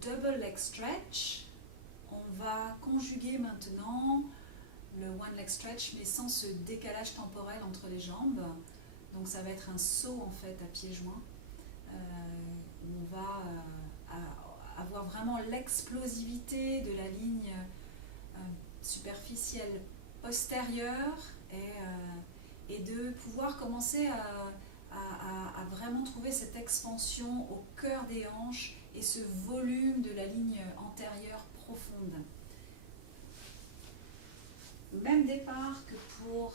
double leg stretch. On va conjuguer maintenant le one leg stretch, mais sans ce décalage temporel entre les jambes. Donc ça va être un saut en fait à pieds joints. On va avoir vraiment l'explosivité de la ligne superficielle postérieure et de pouvoir commencer à vraiment trouver cette expansion au cœur des hanches et ce volume de la ligne antérieure profonde. Même départ que pour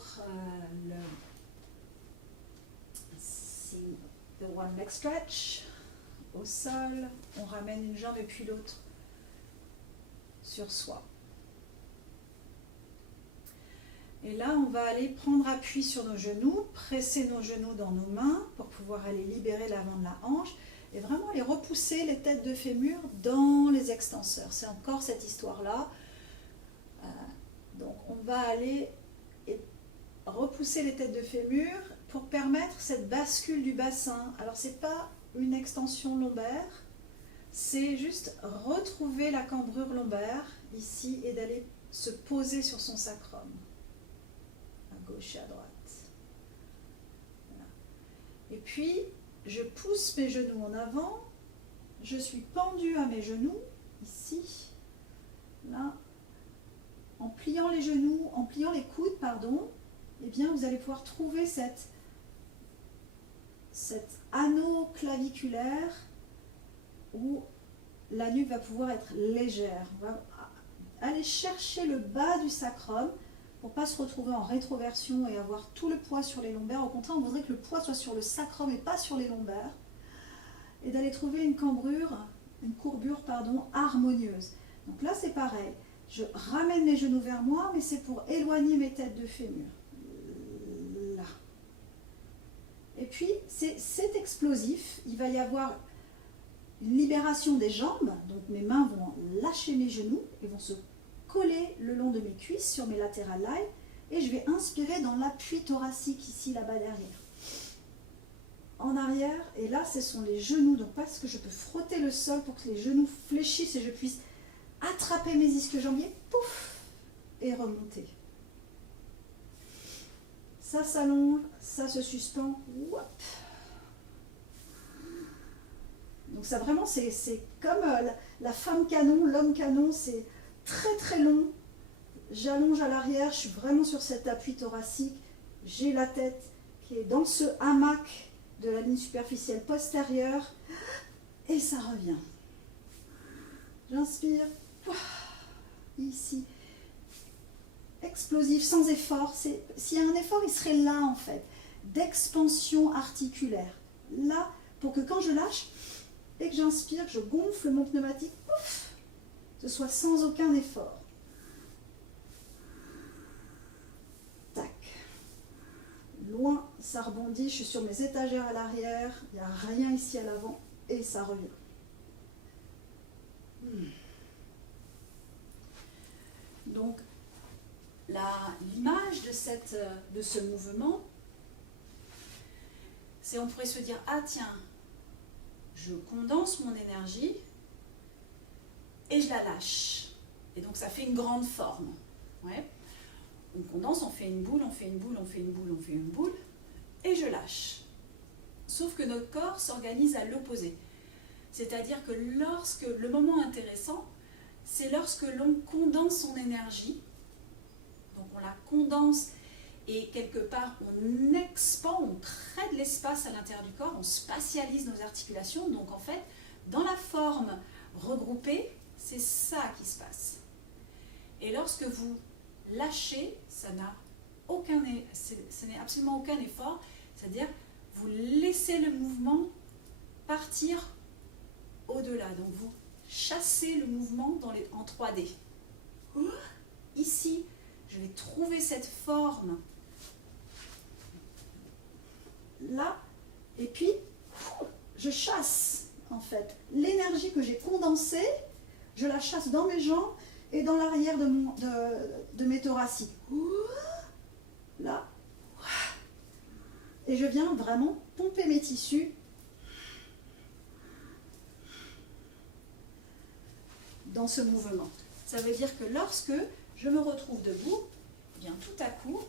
le one leg stretch. Au sol, on ramène une jambe et puis l'autre sur soi. Et là, on va aller prendre appui sur nos genoux, presser nos genoux dans nos mains pour pouvoir aller libérer l'avant de la hanche et vraiment aller repousser les têtes de fémur dans les extenseurs. C'est encore cette histoire-là. Donc, on va aller repousser les têtes de fémur pour permettre cette bascule du bassin. Alors, c'est pas une extension lombaire, c'est juste retrouver la cambrure lombaire ici et d'aller se poser sur son sacrum, à gauche et à droite. Voilà. Et puis, je pousse mes genoux en avant, je suis pendue à mes genoux, ici, là, en pliant les genoux, en pliant les coudes, pardon, eh bien, vous allez pouvoir trouver cet anneau claviculaire où la nuque va pouvoir être légère. On va aller chercher le bas du sacrum pour ne pas se retrouver en rétroversion et avoir tout le poids sur les lombaires. Au contraire, on voudrait que le poids soit sur le sacrum et pas sur les lombaires. Et d'aller trouver une courbure harmonieuse. Donc là, c'est pareil. Je ramène mes genoux vers moi, mais c'est pour éloigner mes têtes de fémur. Là. Et puis, c'est explosif. Il va y avoir une libération des jambes. Donc, mes mains vont lâcher mes genoux et vont se coller le long de mes cuisses sur mes lateral lines. Et je vais inspirer dans l'appui thoracique, ici, là-bas derrière. En arrière. Et là, ce sont les genoux. Donc, parce que je peux frotter le sol pour que les genoux fléchissent et je puisse attraper mes ischio-jambiers. Pouf! Et remonter. Ça s'allonge, ça se suspend. Whoop. Donc ça vraiment, c'est comme la femme canon, l'homme canon, c'est très très long. J'allonge à l'arrière, je suis vraiment sur cet appui thoracique. J'ai la tête qui est dans ce hamac de la ligne superficielle postérieure. Et ça revient. J'inspire. Ici. Explosif, sans effort. S'il y a un effort, il serait là en fait, d'expansion articulaire. Là, pour que quand je lâche, dès que j'inspire, que je gonfle mon pneumatique, ouf, ce soit sans aucun effort. Tac. Loin, ça rebondit, je suis sur mes étagères à l'arrière, il n'y a rien ici à l'avant, et ça revient. Donc, l'image de ce mouvement, c'est on pourrait se dire, ah tiens, je condense mon énergie et je la lâche. Et donc ça fait une grande forme. Ouais. On condense, on fait une boule, on fait une boule, on fait une boule, on fait une boule, et je lâche. Sauf que notre corps s'organise à l'opposé. C'est-à-dire que le moment intéressant, c'est lorsque l'on condense son énergie. Donc on la condense et quelque part on expand, on crée de l'espace à l'intérieur du corps, on spatialise nos articulations. Donc en fait, dans la forme regroupée, c'est ça qui se passe. Et lorsque vous lâchez, ce n'est absolument aucun effort, c'est-à-dire vous laissez le mouvement partir au-delà. Donc vous chassez le mouvement en 3D. Ici, je vais trouver cette forme là, et puis je chasse en fait l'énergie que j'ai condensée, je la chasse dans mes jambes et dans l'arrière de mes thoraciques. Là, et je viens vraiment pomper mes tissus. dans ce mouvement. Ça veut dire que lorsque je me retrouve debout, eh bien tout à coup,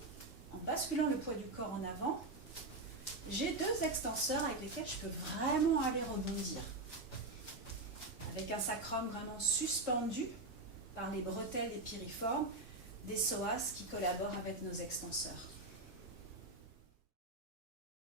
en basculant le poids du corps en avant, j'ai deux extenseurs avec lesquels je peux vraiment aller rebondir. Avec un sacrum vraiment suspendu par les bretelles et piriformes des psoas qui collaborent avec nos extenseurs.